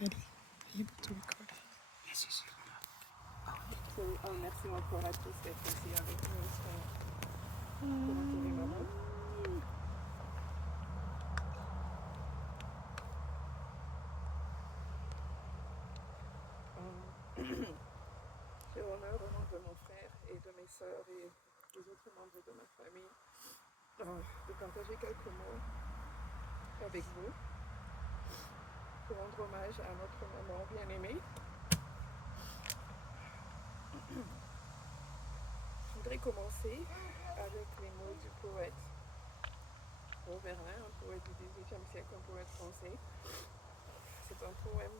Ready? Able to record. Yes, you see. Merci encore à tous d'être ici avec nous. Comment tu vas, maman? J'ai l'honneur au nom de mon frère et de mes sœurs et des autres membres de ma famille de partager quelques mots avec vous pour rendre hommage à notre maman bien-aimée. Je voudrais commencer avec les mots du poète Paul Verlaine, un poète du XVIIIe siècle, un poète français. C'est un poème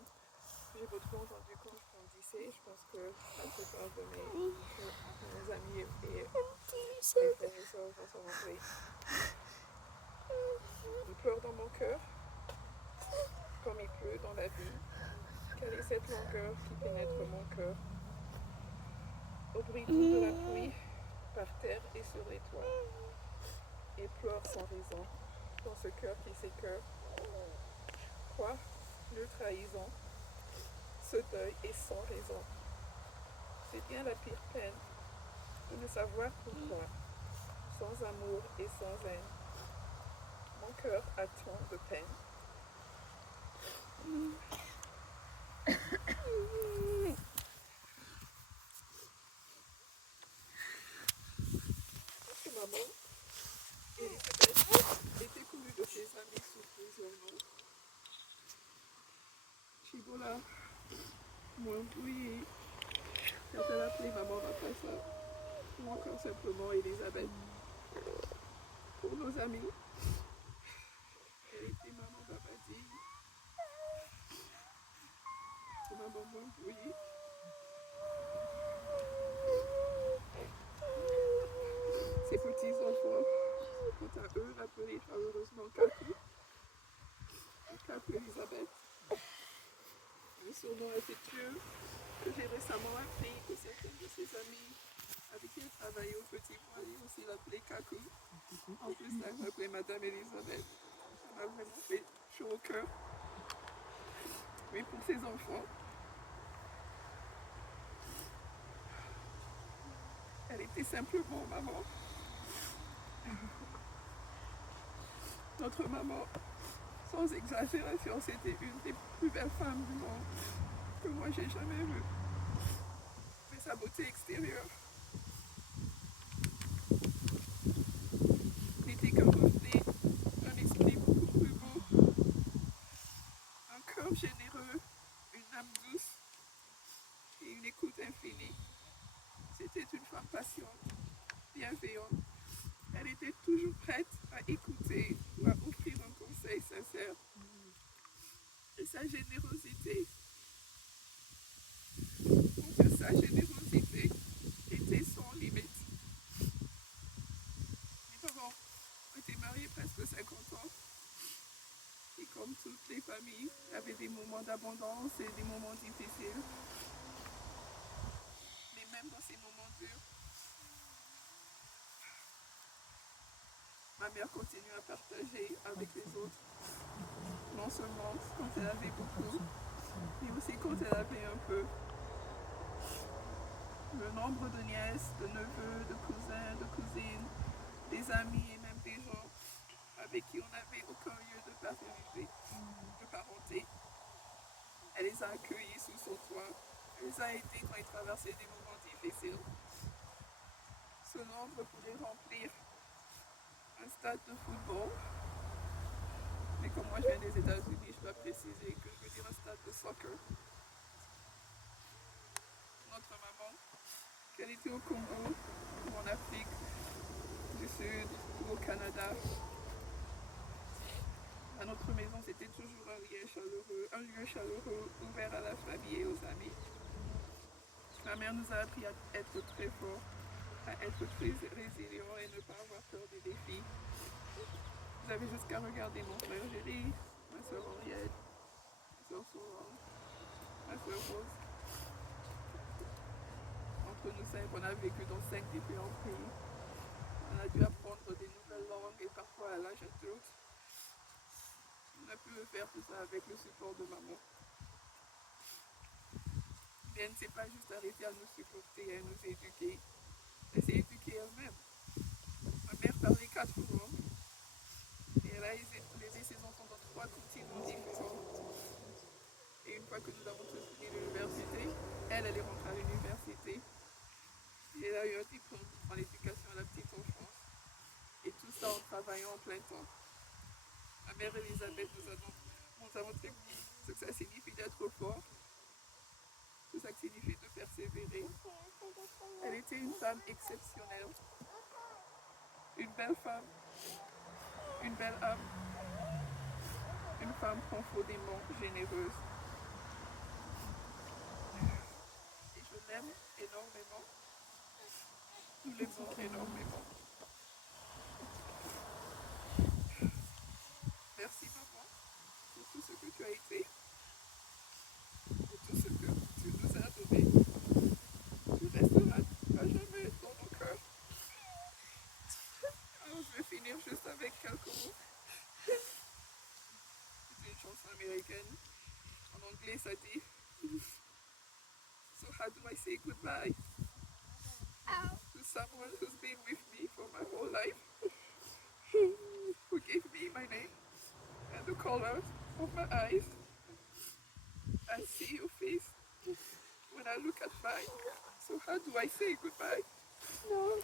que j'ai beaucoup entendu quand je grandissais. Je pense que la plupart de mes amis et frères et sœurs s'en sont rappelés. Il pleure dans mon cœur, comme il pleut dans la vie. Quelle est cette longueur qui pénètre mon cœur? Au bruit doux de la pluie, par terre et sur les toits. Et pleure sans raison, dans ce cœur qui s'écœure. Quoi? Le trahison, ce deuil est sans raison. C'est bien la pire peine de ne savoir pourquoi, sans amour et sans haine. Mon cœur a tant de peine. Notre maman, Elisabeth, était connue de ses amis sous plusieurs noms. Chibola, Mwambouyi, quand elle appelait maman Rapassa, ou encore simplement Elisabeth. Pour nos amis, elle était maman Babadi, maman Mwambouyi. Ses petits-enfants, quant à eux, l'appelaient chaleureusement Kakou, Kakou Elisabeth. Le surnom affectueux que j'ai récemment appris que certains de ses amis avec qui elle travaillait au Petit Poirier aussi l'appelaient Kakou. En plus, elle m'appelait Madame Elisabeth. Ça m'a vraiment fait chaud au cœur. Mais pour ses enfants, elle était simplement maman. Notre maman, sans exagération, c'était une des plus belles femmes du monde que moi j'ai jamais vue. Mais sa beauté extérieure n'était qu'un reflet d'un esprit beaucoup plus beau, un cœur généreux, une âme douce et une écoute infinie. C'était une femme patiente, bienveillante. Elle était toujours prête à écouter ou à offrir un conseil sincère. Et sa générosité était sans limite. Mes parents ont été mariés presque 50 ans. Et comme toutes les familles, avaient des moments d'abondance et des moments difficiles. Mais même dans ces moments durs, ma mère continue à partager avec les autres. Non seulement quand elle avait beaucoup, mais aussi quand elle avait un peu. Le nombre de nièces, de neveux, de cousins, de cousines, des amis et même des gens avec qui on n'avait aucun lieu de parenté. Elle les a accueillis sous son toit. Elle les a aidés quand ils traversaient des moments difficiles. Ce nombre pouvait remplir un stade de football. Mais comme moi je viens des États-Unis, je dois préciser que je veux dire un stade de soccer. Notre maman, qu'elle était au Congo, ou en Afrique du Sud, ou au Canada, à notre maison, c'était toujours un lieu chaleureux, ouvert à la famille et aux amis. Ma mère nous a appris à être très forts, à être très résilients et ne pas avoir peur des défis. Vous avez juste qu'à regarder mon frère Géry, ma soeur Henriette, ma soeur Solange, ma soeur Rose. Entre nous cinq, on a vécu dans 5 différents pays. On a dû apprendre des nouvelles langues et parfois à l'âge adulte. On a pu faire tout ça avec le support de maman. lesbienne, c'est pas juste arrêter à nous supporter et à nous éduquer, mais c'est éduquer elle-même. Ma mère parlait 4 langues et elle a élevé ses enfants dans 3 continents différents. Et une fois que nous avons tous fini l'université, elle est rentrée à l'université. Et elle a eu un diplôme en éducation à la petite enfance. Et tout ça en travaillant en plein temps. Ma mère Elisabeth nous a montré ce que ça signifie d'être fort, ce que ça signifie de persévérer. Elle était une femme exceptionnelle, une belle femme, une belle âme, une femme profondément généreuse. Et je l'aime énormément. Nous l'aimons énormément. Merci maman pour tout ce que tu as été, pour tout ce que tu nous as donné. Tu resteras à jamais dans nos cœurs. Alors je vais finir juste avec quelques mots. C'est une chanson américaine. En anglais ça dit So how do I say goodbye to someone who's been with me for my whole life, who gave me my name and the color of my eyes. I see your face when I look at mine. So how do I say goodbye? Non.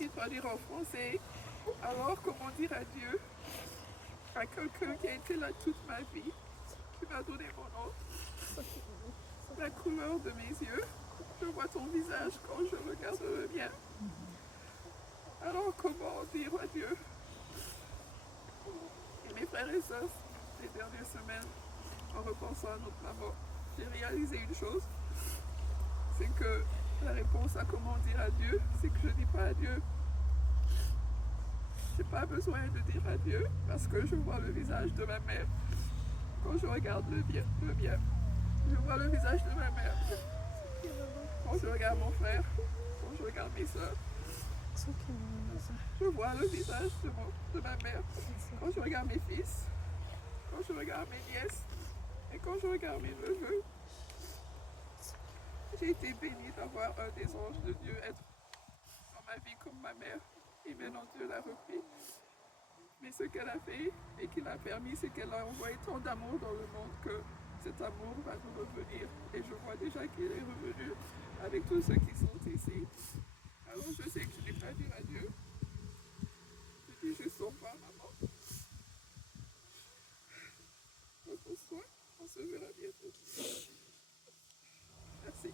Il doit dire en français. Alors comment dire adieu à quelqu'un qui a été là toute ma vie, qui m'a donné mon nom, la couleur de mes yeux. Je vois ton visage quand je regarde le mien. Alors comment dire adieu? Et mes frères et sœurs, les dernières semaines, en repensant à notre maman, j'ai réalisé une chose, c'est que la réponse à comment dire adieu, c'est que je ne dis pas adieu. Je n'ai pas besoin de dire adieu parce que je vois le visage de ma mère quand je regarde le mien. Je vois le visage de ma mère quand je regarde mon frère, quand je regarde mes soeurs. Je vois le visage de ma mère quand je regarde mes fils, quand je regarde mes nièces et quand je regarde mes neveux. J'ai été bénie d'avoir un des anges de Dieu être dans ma vie comme ma mère. Et maintenant Dieu l'a repris. Mais ce qu'elle a fait et qui l'a permis, c'est qu'elle a envoyé tant d'amour dans le monde que cet amour va nous revenir. Et je vois déjà qu'il est revenu avec tous ceux qui sont ici. Alors je sais que je n'ai pas dit adieu. Je dis juste au revoir, maman. Repose soin, on se verra bientôt. Merci.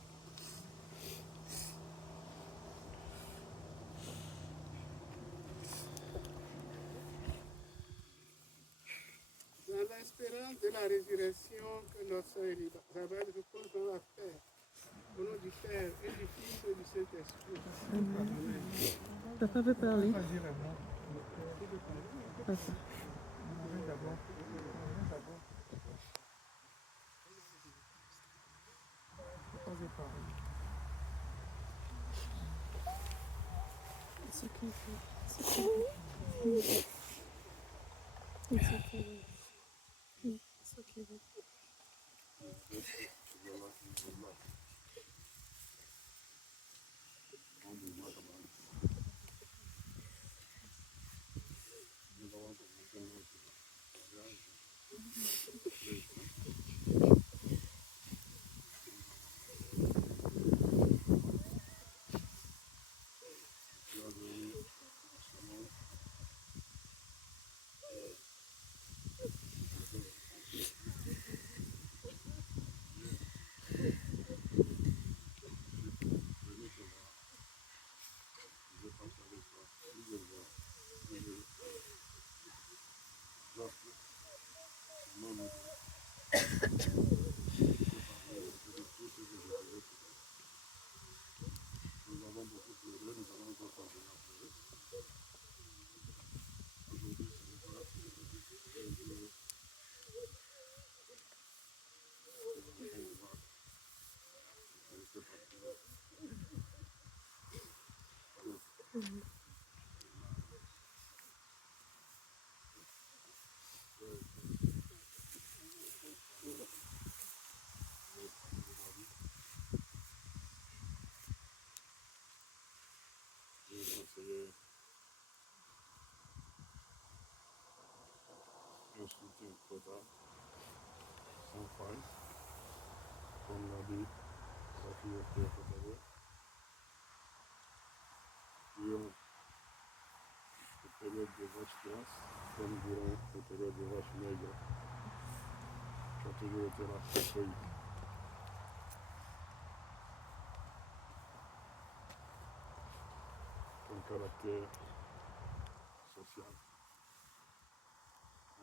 Dans l'espérance de la résurrection que notre sœur Elisabeth repose dans la paix. Au nom du Père et du Fils et du Saint-Esprit. Amen. Papa veut parler. Papa. It's okay. It's okay. It's okay. It's okay. total, sans faille, comme l'a dit la fille tout à l'heure. Durant les périodes de vaches grasses, comme durant les périodes de vaches maigres, tu as toujours été là, stoïque. Ton caractère social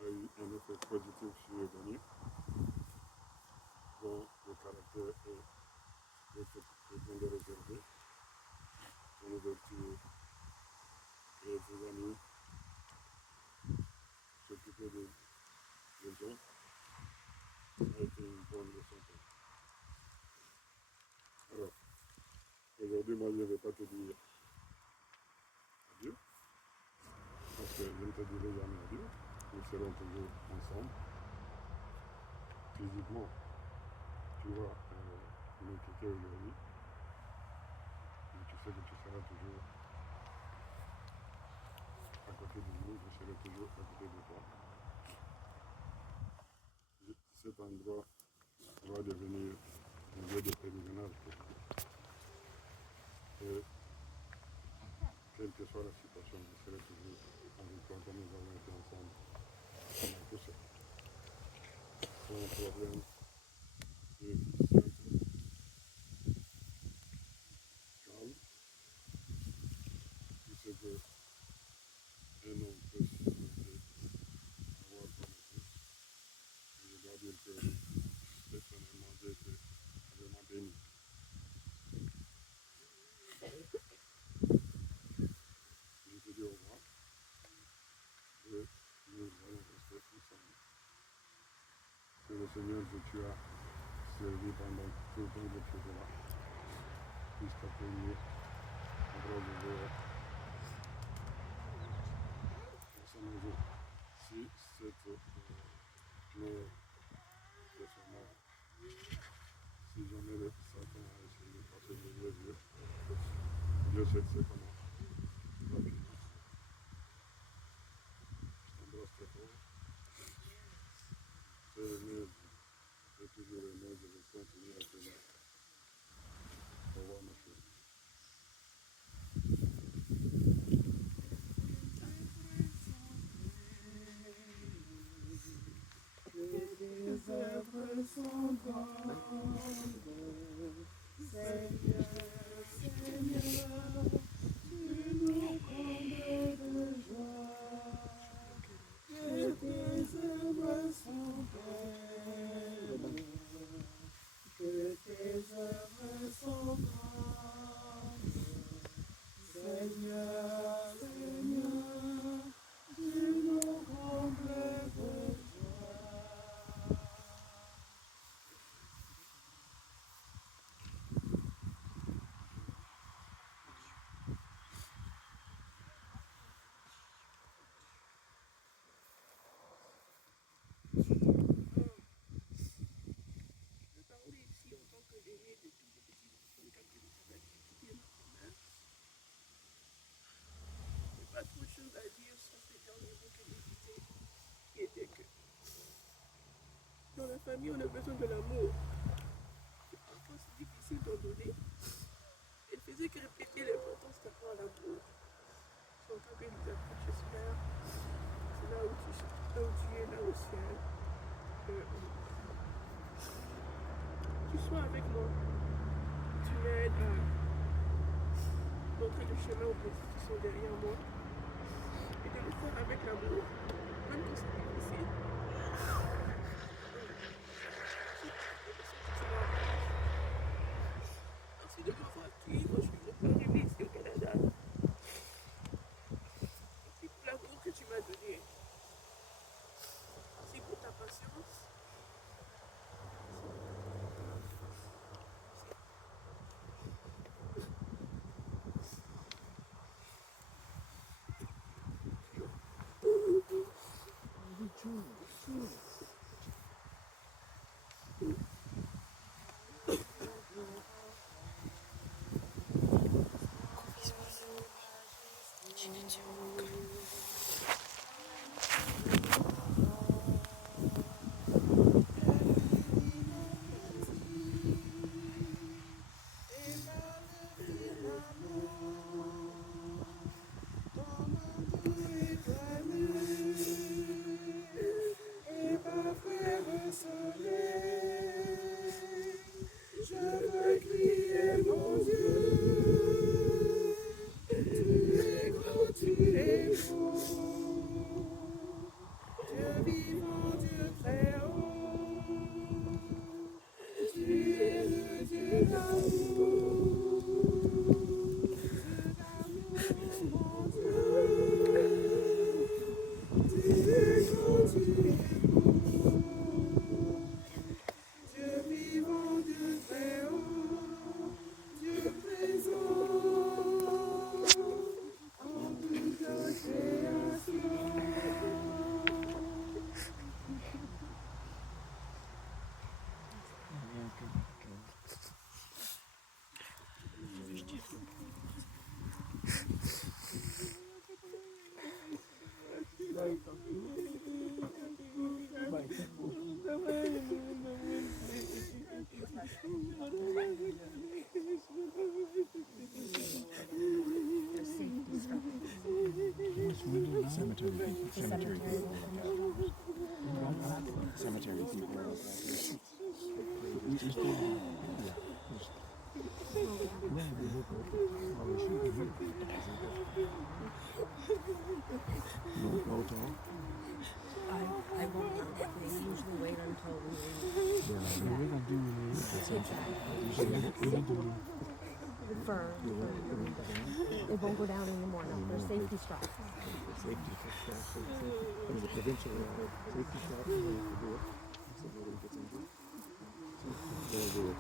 a eu un effet positif sur les derniers, dont le caractère est bien de réserver, ton ouverture et tes amis, s'occuper des autres, a été une bonne leçon pour toi. Alors, aujourd'hui, moi, je ne vais pas te dire adieu, parce que je ne te dirai jamais adieu. Nous serons toujours ensemble. Physiquement, tu vas nous quitter aujourd'hui, mais tu sais que tu seras toujours à côté de nous, je serai toujours à côté de toi. Cet endroit va devenir un lieu de pèlerinage pour toi. Et quelle que soit la situation, je serai toujours avec toi comme nous avons été ensemble pendant tout ça. Sans problème, et simple, calme. Tout ce qu'un homme peut souhaiter avoir comme épouse. Et je dois dire que personnellement, j'ai été vraiment béni. Je te dis au revoir et nous allons rester ensemble. Que le Seigneur que tu as servi pendant tout le temps que tu étais là puisse t'accueillir à bras ouverts dans sa maison. Si cette Noël personnage, si jamais le Satan a essayé de passer de Dieu, Dieu sait comment rapidement. Je t'embrasse très fort. C'est aimé, j'ai toujours aimé, je vais continuer à t'aimer. Au revoir ma chérie. Tes œuvres sont grandes, Seigneur, Seigneur, tu nous combles de joie. Que tes œuvres sont belles, que tes œuvres sont grandes, Seigneur, Seigneur, tu nous combles de joie. Je parlais ici en tant que l'aîné de tous les petits enfants de catholiques qui est notre mère. Je n'ai pas trop de choses à dire sur ces derniers mots que j'ai cités, qui étaient que dans la famille, on a besoin de l'amour. Et parfois, c'est difficile d'en donner. Elle faisait que répéter l'importance d'avoir l'amour. J'entends que Elisabeth, j'espère, c'est là où tu es, là au ciel. Tu sois avec moi. Tu m'aides à montrer le chemin aux petits qui sont derrière moi. Et de le faire avec l'amour, même quand c'est difficile. Merci de m'avoir accueilli quand je suis arrivée ici au Canada. Merci pour l'amour que tu m'as donné. Merci pour ta patience. crié mon Dieu. Tu es grand, tu es beau. Dieu vivant, Dieu très haut. Tu es le Dieu d'amour. Dieu d'amour, mon Dieu. Tu es grand, tu es beau. Dieu vivant, Dieu très haut. Dieu présent en toute la création. Cemetery people. Cemetery people. I won't. They usually wait until we leave. For it won't go down anymore. No, there's safety straps. Safety straps. It was a provincial safety strap. So nobody gets injured. So they'll do it.